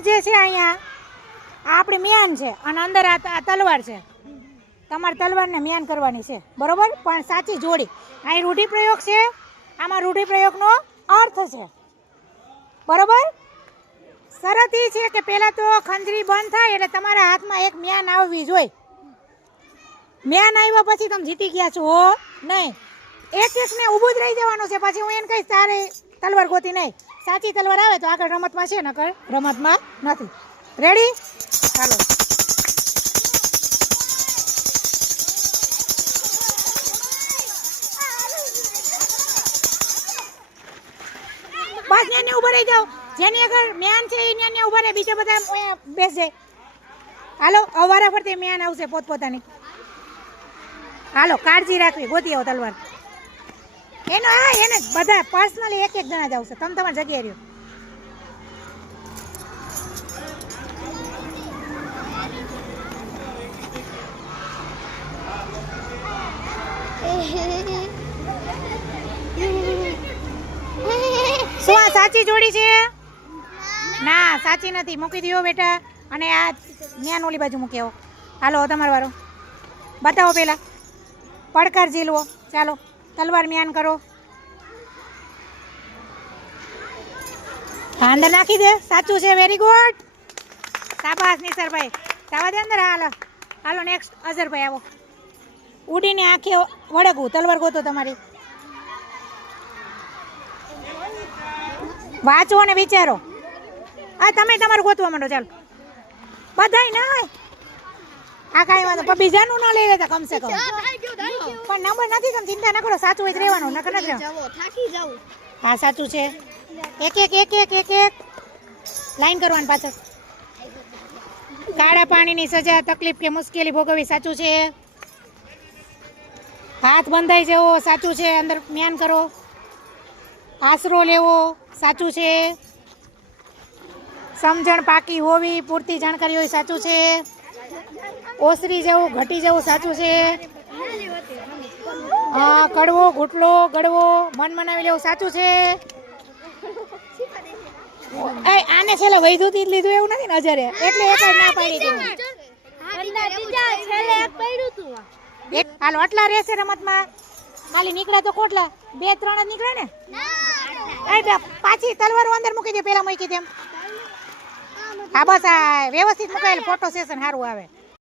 Card જે છે અહીંયા આપણે મ્યાન છે અને અંદર આ તલવાર છે. તમારે તલવારને મ્યાન કરવાની છે, બરોબર? પણ સાચી જોડી. અહીં રૂઢિપ્રયોગ છે, આમાં રૂઢિપ્રયોગનો અર્થ છે, બરોબર? શરત એ છે કે પહેલાં તો ખંજરી બંધ થાય એટલે તમારા હાથમાં એક મ્યાન આવવી જોઈએ. મ્યાન આવ્યા પછી તમે જીતી ગયા છો નહીં. એક ને ઊભું જ રહી જવાનું છે. પછી હું એને કહીશ તારે તલવાર ગોતી નહીં. સાચી તલવાર આવે તો આગળ રમતમાં છે, નકર રમતમાં નથી. રેડી? ચાલો. બસ ને ઉભા રહી જાઓ. જેની આગળ મ્યાન છે એ ને ઉભા રહે, બીજા બધા બેસ જાય. હાલો, અવારા ફરતી મ્યાન આવશે પોતપોતાની. હાલો, કાળજી રાખવી, ગોતી આવો તલવાર. એને બધા પર્સનલી એક જણા જ આવશે. તમે તમારી જગ્યાએ રહ્યો. શું આ સાચી જોડી છે? ના, સાચી નથી. મૂકી દો બેટા. અને આ ન્યાન ઓલી બાજુ મૂકી આવો. હાલો, તમારો વારો. બતાવો પેલા. પડકાર ઝીલવો. ચાલો, તલવાર મ્યાન કરો. અંદર નાખી દે. સાચું છે. Very good. શાબાશ નિસરભાઈ. જવા દે અંદર. હાલો હાલો, નેક્સ્ટ અઝરભાઈ આવો. ઉડીને આંખે વળગવું. તલવાર ગોતો તમારી. વાંચો અને વિચારો. હા, તમે તમારું ગોતવા માંડો. ચાલો, બધાય ના. આ કાંઈ વાંધો પણ બીજાનું ન લઈ લેતા કમસે કમ. પણ નંબર નથી, તમે ચિંતા ના કરો. સાચું હોય તો રહેવાનું, નકર નથી રહેવાનું. હા, સાચું છે. એક લાઈન કરવાની પાછળ. કાળા પાણીની સજા, તકલીફ કે મુશ્કેલી ભોગવવી. સાચું છે. હાથ બંધાઈ જવો. સાચું છે. અંદર મ્યાન કરો. આશરો લેવો. સાચું છે. સમજણ પાકી હોવી, પૂરતી જાણકારી હોય. સાચું છે. ઓસરી જવું, ઘટી જવું. સાચું છે. કડવો, ઘૂંટલો, ગળવો, મન મનાવી લેવું. સાચું છે. આને છેલ્લે વૈધુતી લીધું એવું નથી નજરે, એટલે એક જ ના પાડી દીધું. હાલો, આટલા રહેશે રમતમાં. ખાલી નીકળ્યા તો કોટલા 2-3 જ નીકળે ને. પાછી તલવારો અંદર મૂકી દે. પેલા મૂકી દે. હા, બસ આ વ્યવસ્થિત મુકાયેલ ફોટો સેશન સારું આવે.